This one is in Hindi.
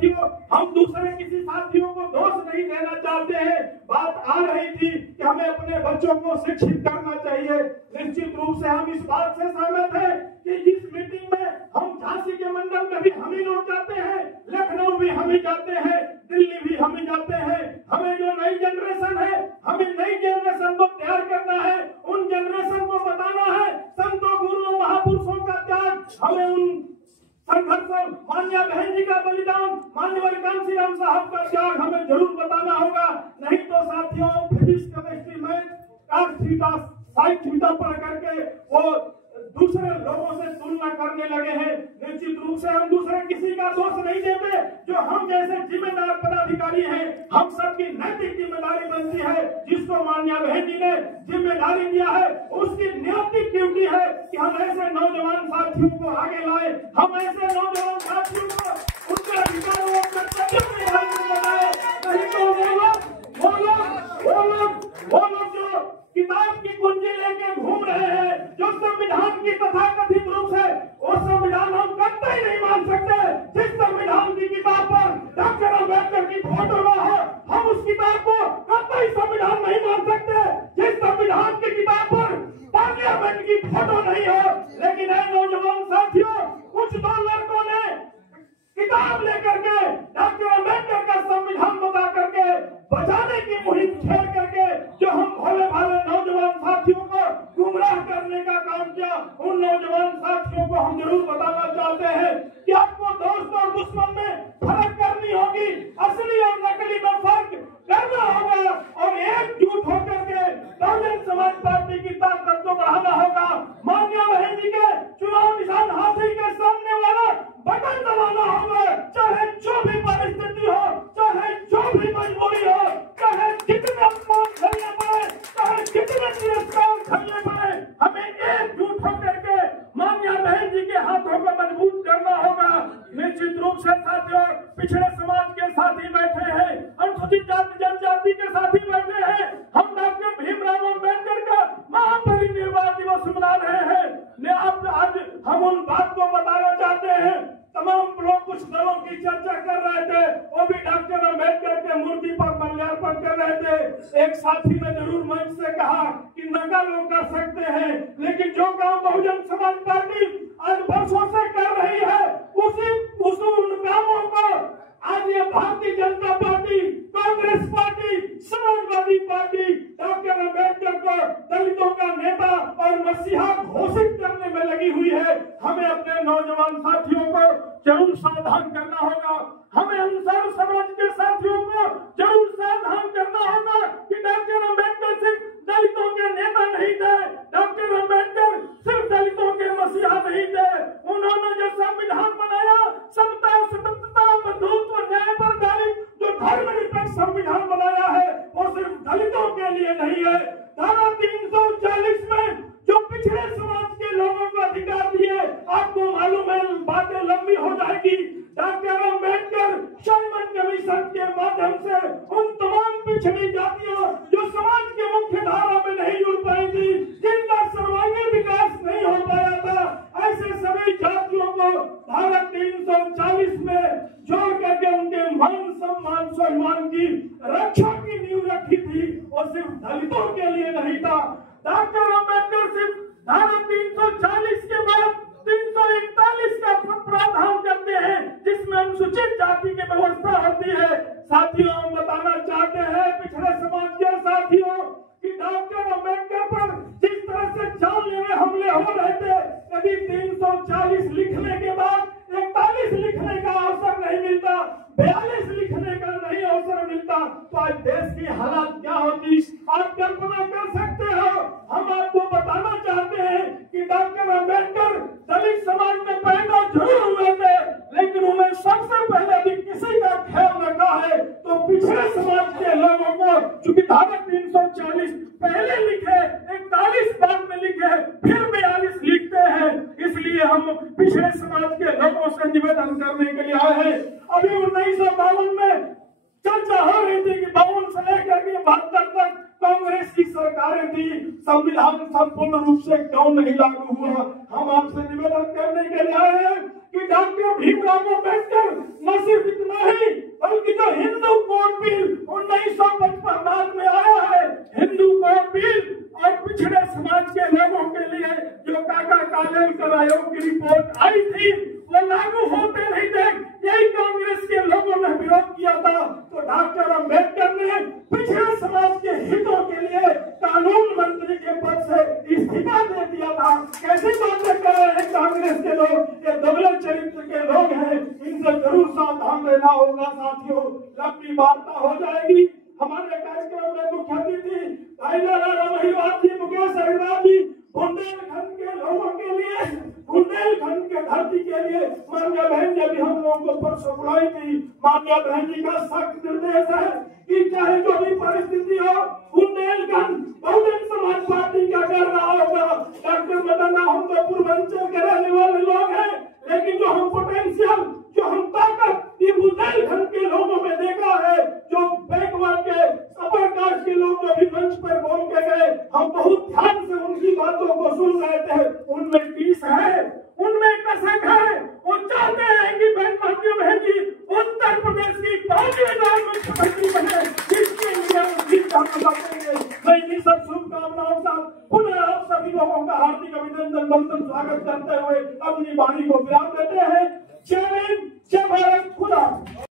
साथियों, हम दूसरे किसी साथियों को दोष नहीं देना चाहते हैं। बात आ रही थी कि हमें अपने बच्चों को शिक्षित करना चाहिए। निश्चित रूप से हम इस बात से सहमत हैं कि इस मीटिंग में हम झांसी के मंडल में भी हम ही लोग जाते हैं, लखनऊ भी हम ही जाते हैं, दिल्ली भी हम ही जाते हैं। हमें जो नई जनरेशन है, हमें नई जनरेशन को तैयार करना है, उन जनरेशन को बताना है संतों गुरुओं महापुरुषों का त्याग, हमें उन संघर्ष, माननीय बहन जी का बलिदान, माननीय कांसी राम साहब का त्याग हमें जरूर बताना होगा। नहीं तो साथियों, physics, chemistry, math, cos theta, sin theta पढ़ करके वो दूसरे लोगों से तुलना करने लगे हैं। निश्चित रूप से हम दूसरे किसी का दोष नहीं देते। जो हम जैसे जिम्मेदार पदाधिकारी हैं, हम सबकी नैतिक जिम्मेदारी बनती है। जिसको माननीय बहन जी ने जिम्मेदारी दिया है, उसकी नैतिक ड्यूटी है कि हम ऐसे नौजवान साथियों को आगे लाए, हम ऐसे नौजवान साथियों को उनके अधिकारों और कर्तव्यों में बनाए। नहीं तो वो लोग जो किताब की कुंजी लेके घूम रहे हैं, जो संविधान की तथाकथित रूप से वो संविधान हम कतई नहीं मान सकते। जिस संविधान की किताब पर डॉक्टर अम्बेडकर की फोटो ना हो, हम उस किताब को कतई संविधान नहीं मान सकते। जिस संविधान की किताब पर पार्लियामेंट की फोटो नहीं हो, लेकिन नौजवान साथियों, कुछ दो लड़कों ने किताब लेकर के डॉक्टर अम्बेडकर का संविधान बता करके बचाने की मुहिम छेड़ करके जो हम भोले भाले नौजवान साथियों को गुमराह करने का काम किया, उन नौजवान साथियों को हम जरूर बताना चाहते हैं कि आपको दोस्त और दुश्मन में फर्क करनी होगी, असली और नकली में फर्क करना होगा और एकजुट होकर के बहुजन समाज पार्टी की ताकत को बढ़ाना होगा। माननीय बहन जी के चुनाव निशान हासिल के सामने वाला बटन दबाना होगा, चाहे जो भी परिस्थिति हो, चाहे जो भी मजबूरी हो, चाहे जितने अपमान झेलने पड़े, चाहे जितने तिरस्कार झेलने पड़े, हमें एकजुट होकर के माननीय बहन जी के हाथों को मजबूत करना होगा। निश्चित रूप से साथियों, पिछड़े समाज के साथी बैठे हैं, अनुसूचित जाति जनजाति के साथी बैठे हैं। हम डॉक्टर भीमराव अम्बेडकर का महापरिनिर्वाण दिवस मना रहे हैं। आज हम उन बात को बताना चाहते हैं। तमाम लोग कुछ दलों की चर्चा कर रहे थे, वो भी डॉक्टर अम्बेडकर के मूर्ति पर माल्यार्पण कर रहे थे। एक साथी ने जरूर मंच से कहा कि नकल वो कर सकते हैं, लेकिन जो काम बहुजन समाज पार्टी आज वर्षों से कर रही है, उन कामों को आज ये Bharatiya Janata party, Congress party, Samajwadi party doctor Ambedkar को दलितों का नेता और मसीहा घोषित करने में लगी हुई है। हमें अपने नौजवान साथियों को जरूर सावधान करना होगा। हमें अंसार समाज के साथियों को जरूर सावधान करना होगा कि डॉक्टर अम्बेडकर सिर्फ दलितों के नेता नहीं थे, डॉक्टर अम्बेडकर सिर्फ दलितों के मसीहा नहीं थे। उन्होंने जो संविधान बनाया, समता, स्वतंत्रता, बंधुत्व, न्याय पर आधारित जो धर्मनिरपेक्ष संविधान बनाया है, वो सिर्फ दलितों के लिए नहीं है। धारा 340 में जो पिछड़े समाज के लोगों को अधिकार दिए, आपको मालूम है बातें लंबी हो जाएगी। डॉक्टर अम्बेडकर साइमन कमीशन के माध्यम से उन तमाम पिछड़ी जातियों जो समाज के मुख्य धारा में नहीं जुड़ पाई थी, जिनका सर्वांगीण विकास नहीं हो पाया था, ऐसे सभी जातियों को धारा 340 में जोड़ करके उनके मान सम्मान स्वाभिमान की रक्षा की नींव रखी थी। वो सिर्फ दलितों के लिए नहीं था। डॉक्टर अम्बेडकर सिर्फ धारा 340 के बाद 341 का प्रावधान करते हैं, जिसमें अनुसूचित जाति की व्यवस्था होती है। साथियों, हम बताना चाहते हैं पिछड़े समाज के साथियों कि डॉक्टर अम्बेडकर पर जिस तरह से जानलेवा हमले हो रहे थे, कभी 340 लिखने के बाद 41 लिखने का अवसर नहीं मिलता, 42 लिखने का नहीं अवसर मिलता, तो आज देश की हालत क्या होती आप कल्पना कर सकते हो। हम आपको बताना चाहते हैं कि डॉक्टर अम्बेडकर दलित समाज में पैदा जरूर हुए थे, लेकिन उन्हें सबसे पहले भी किसी का ख्याल रखा है तो पिछड़े समाज के लोगों को, चूंकि धारा 340 पहले लिखे, 41 बाद में लिखे, फिर 42 लिखते हैं, इसलिए हम पिछड़े समाज के लोगों से निवेदन करने के लिए आए हैं। अभी 1952 में चर्चा हो रही थी कि 52 से लेकर के 72 तक कांग्रेस की सरकारें थी, संविधान संपूर्ण रूप से क्यों नहीं लागू हुआ। हम आपसे निवेदन करने के लिए आए हैं कि डॉक्टर भीमराव अम्बेडकर न सिर्फ इतना ही विश्राम लेना होगा साथियों, लंबी वार्ता हो जाएगी। हमारे कार्यक्रम में मुख्य अतिथि मुकेश अग्रवाल जी बुंदेलखंड के लोगों के लिए, बुंदेलखंड के धरती के लिए मान्या बहन जी अभी हम लोगों को परसों बुलाई थी। मान्या बहन जी का सख्त निर्देश है कि चाहे जो भी परिस्थिति हो, बुंदेलखंड बहुजन समाज पार्टी का कर रहा होगा। डॉक्टर मदन हम तो पूर्वांचल के रहने वाले लोग हैं, लेकिन जो हम पोटेंशियल, जो हम ताकत ये बुंदेलखंड के लोगों में देखा है, जो बैकवर्ड के अपर कास्ट के लोग जो भी मंच पर बोल के गए, हम बहुत ध्यान से उनकी बातों को सुन रहे थे। उनमें पीस है, उनमें कसक है। वो चाहते हैं कि मान्या बहन जी उत्तर प्रदेश की पहली मुख्यमंत्री बने, जिसके लिए मैं इन सब शुभकामनाओं के साथ पुनः आप सभी लोगों का हार्दिक अभिनंदन, वंदन, स्वागत करते हुए अपनी वाणी को विराम देते हैं।